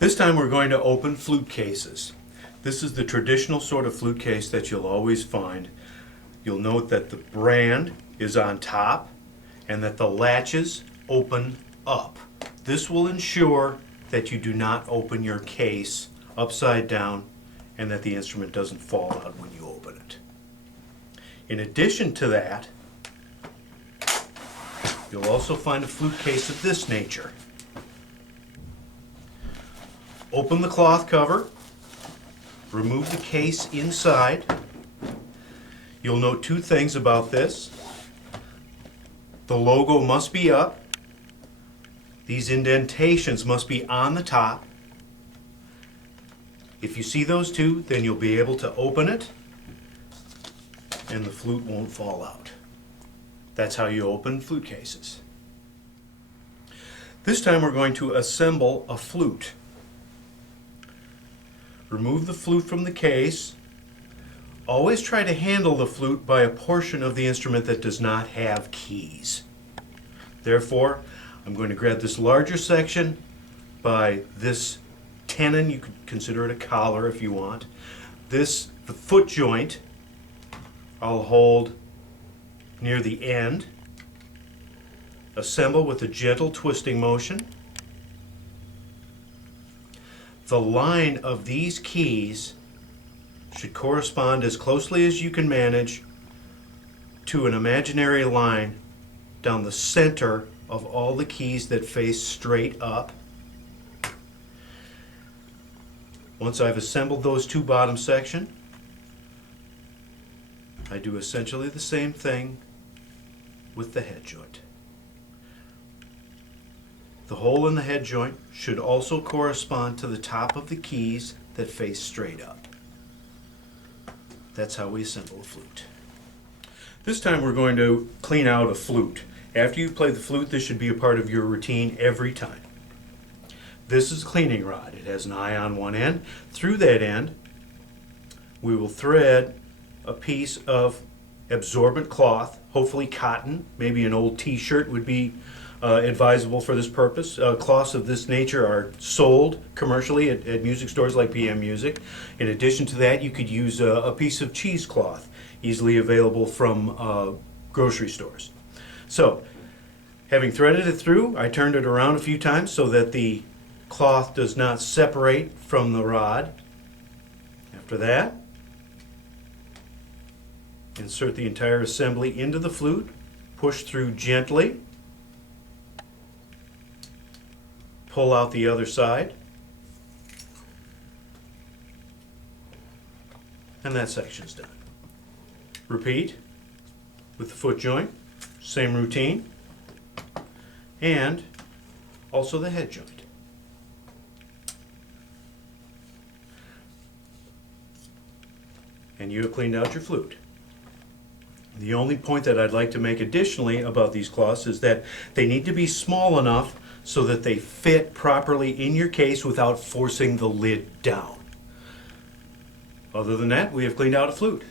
This time we're going to open flute cases. This is the traditional sort of flute case that you'll always find. You'll note that the brand is on top and that the latches open up. This will ensure that you do not open your case upside down and that the instrument doesn't fall out when you open it. In addition to that, you'll also find a flute case of this nature. Open the cloth cover, remove the case inside. You'll note two things about this. The logo must be up. These indentations must be on the top. If you see those two, then you'll be able to open it and the flute won't fall out. That's how you open flute cases. This time we're going to assemble a flute. Remove the flute from the case. Always try to handle the flute by a portion of the instrument that does not have keys. Therefore, I'm going to grab this larger section by this tenon. You could consider it a collar if you want. The foot joint I'll hold near the end. Assemble with a gentle twisting motion. The line of these keys should correspond as closely as you can manage to an imaginary line down the center of all the keys that face straight up. Once I've assembled those two bottom sections, I do essentially the same thing with the head joint. The hole in the head joint should also correspond to the top of the keys that face straight up. That's how we assemble a flute. This time we're going to clean out a flute. After you play the flute, this should be a part of your routine every time. This is a cleaning rod. It has an eye on one end. Through that end, we will thread a piece of absorbent cloth, hopefully cotton. Maybe an old t-shirt would be advisable for this purpose. Cloths of this nature are sold commercially at music stores like PM Music. In addition to that, you could use a piece of cheesecloth, easily available from grocery stores. So, having threaded it through, I turned it around a few times so that the cloth does not separate from the rod. After that, insert the entire assembly into the flute, push through gently, pull out the other side, and that section's done. Repeat with the foot joint, same routine, and also the head joint. And you have cleaned out your flute. The only point that I'd like to make additionally about these cloths is that they need to be small enough so that they fit properly in your case without forcing the lid down. Other than that, we have cleaned out a flute.